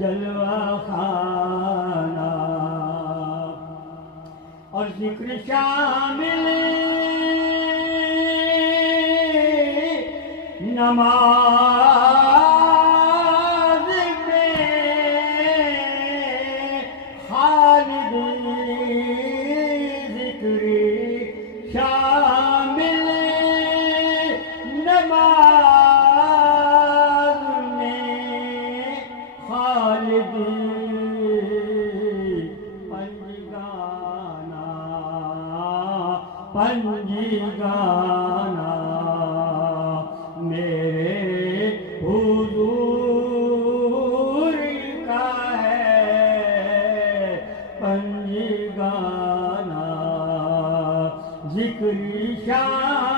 جلوہ خانہ اور ذکر شامل نماز میں خالد ذکر شامل نماز میں خالد پنجگانا میرے حضور کا ہے پنجگانا ذکر شان